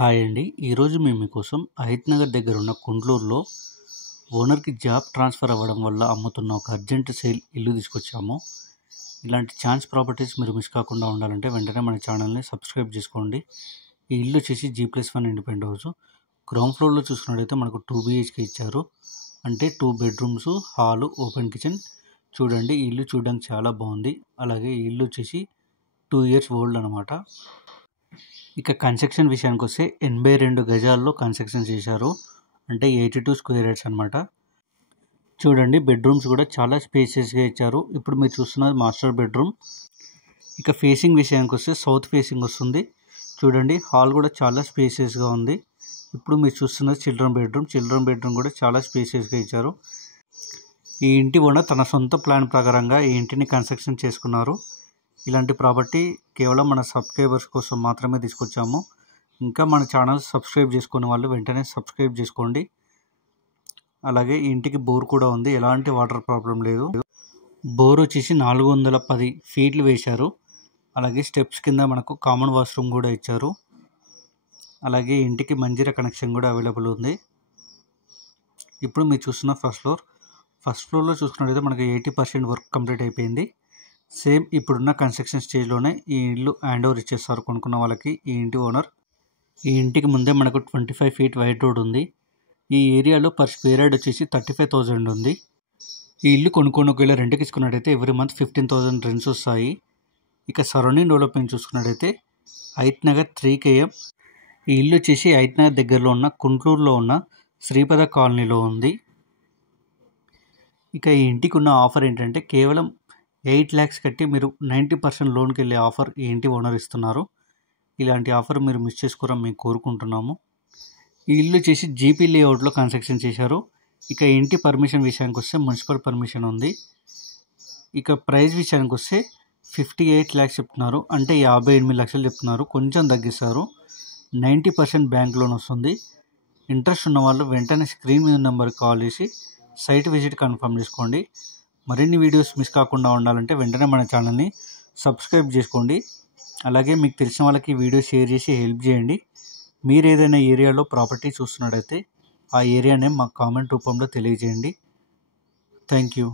Hi అండి. ఈరోజు మేము మీకోసం హయత్ నగర్ దగ్గర ఉన్న కుండ్లూరులో ఓనర్కి జాబ్ ట్రాన్స్ఫర్ అవ్వడం వల్ల అమ్ముతున్న ఒక అర్జెంట్ సేల్ ఇల్లు తీసుకొచ్చాము. ఇలాంటి ఛాన్స్ ప్రాపర్టీస్ మీరు మిస్ కాకుండా ఉండాలంటే వెంటనే మన ఛానల్ని సబ్స్క్రైబ్ చేసుకోండి. ఈ ఇల్లు వచ్చేసి G+1 ఇండిపెండెంట్ హౌస్. గ్రౌండ్ ఫ్లోర్లో చూసుకున్నట్టయితే మనకు 2 BHK ఇచ్చారు. అంటే 2 బెడ్రూమ్స్, హాలు, ఓపెన్ కిచెన్. చూడండి, ఈ ఇల్లు చూడడానికి చాలా బాగుంది. అలాగే ఈ ఇల్లు వచ్చేసి 2 years ఓల్డ్ అనమాట. ఇక కన్స్ట్రక్షన్ విషయానికి వస్తే 82 గజాల్లో కన్స్ట్రక్షన్ చేశారు. అంటే 82 స్క్వేర్ యార్డ్స్ అనమాట. చూడండి, బెడ్రూమ్స్ కూడా చాలా స్పేసియస్గా ఇచ్చారు. ఇప్పుడు మీరు చూస్తున్నది మాస్టర్ బెడ్రూమ్. ఇక ఫేసింగ్ విషయానికి వస్తే సౌత్ ఫేసింగ్ వస్తుంది. చూడండి, హాల్ కూడా చాలా స్పేసియస్గా ఉంది. ఇప్పుడు మీరు చూస్తున్నది చిల్డ్రన్ బెడ్రూమ్ కూడా చాలా స్పేసియస్గా ఇచ్చారు. ఈ ఇంటి ఓనర్ తన సొంత ప్లాన్ ప్రకారంగా ఈ ఇంటిని కన్స్ట్రక్షన్ చేసుకున్నారు. ఇలాంటి ప్రాపర్టీ కేవలం మన సబ్స్క్రైబర్స్ కోసం మాత్రమే తీసుకొచ్చాము. ఇంకా మన ఛానల్ సబ్స్క్రైబ్ చేసుకునే వాళ్ళు వెంటనే సబ్స్క్రైబ్ చేసుకోండి. అలాగే ఈ ఇంటికి బోర్ కూడా ఉంది. ఎలాంటి వాటర్ ప్రాబ్లం లేదు. బోర్ వచ్చేసి 410 ఫీట్లు వేశారు. అలాగే స్టెప్స్ కింద మనకు కామన్ వాష్రూమ్ కూడా ఇచ్చారు. అలాగే ఇంటికి మంజీరా కనెక్షన్ కూడా అవైలబుల్ ఉంది. ఇప్పుడు మీరు చూస్తున్న ఫస్ట్ ఫ్లోర్లో చూసుకున్నట్లయితే మనకి 80% వర్క్ కంప్లీట్ అయిపోయింది. సేమ్ ఇప్పుడున్న కన్స్ట్రక్షన్ స్టేజ్లోనే ఈ ఇల్లు హ్యాండ్ ఓవర్ ఇచ్చేస్తారు కొనుక్కున్న వాళ్ళకి ఈ ఇంటి ఓనర్. ఈ ఇంటికి ముందే మనకు 25 feet వైడ్ రోడ్ ఉంది. ఈ ఏరియాలో పర్ స్క్వేర్ యార్డ్ వచ్చేసి 35,000 ఉంది. ఈ ఇల్లు కొనుక్కొని ఒకవేళ రెంట్కి ఇచ్చుకున్నట్టయితే ఎవ్రీ మంత్ 15,000 రెంట్స్ వస్తాయి. ఇక సరౌండింగ్ డెవలప్మెంట్ చూసుకున్నట్టయితే హయత్ నగర్ 3 km. ఈ ఇల్లు వచ్చేసి హయత్ నగర్ దగ్గరలో ఉన్న కుంట్లూరులో ఉన్న శ్రీపద కాలనీలో ఉంది. ఇక ఈ ఇంటికి ఉన్న ఆఫర్ ఏంటంటే కేవలం 8 lakhs కట్టి మీరు 90% లోన్కి వెళ్ళే ఆఫర్ ఈ ఇంటి ఓనర్ ఇస్తున్నారు. ఇలాంటి ఆఫర్ మీరు మిస్ చేసుకోరని మేము కోరుకుంటున్నాము. ఈ ఇల్లు వచ్చేసి జీపీ లేఅవుట్లో కన్స్ట్రక్షన్ చేశారు. ఇక ఇంటి పర్మిషన్ విషయానికి వస్తే మున్సిపల్ పర్మిషన్ ఉంది. ఇక ప్రైస్ విషయానికి వస్తే 58 lakhs చెప్తున్నారు. అంటే 58 లక్షలు చెప్తున్నారు. కొంచెం తగ్గిస్తారు. 90% బ్యాంక్ లోన్ వస్తుంది. ఇంట్రెస్ట్ ఉన్న వాళ్ళు వెంటనే స్క్రీన్ మీద నెంబర్కి కాల్ చేసి సైట్ విజిట్ కన్ఫర్మ్ చేసుకోండి. మరిన్ని వీడియోస్ మిస్ కాకుండా ఉండాలంటే వెంటనే మన ఛానల్ని సబ్స్క్రైబ్ చేసుకోండి. అలాగే మీకు తెలిసిన వాళ్ళకి వీడియో షేర్ చేసి హెల్ప్ చేయండి. మీరు ఏదైనా ఏరియాలో ప్రాపర్టీ చూస్తున్నట్టయితే ఆ ఏరియా నేమ్ మాకు కామెంట్ రూపంలో తెలియజేయండి. Thank you.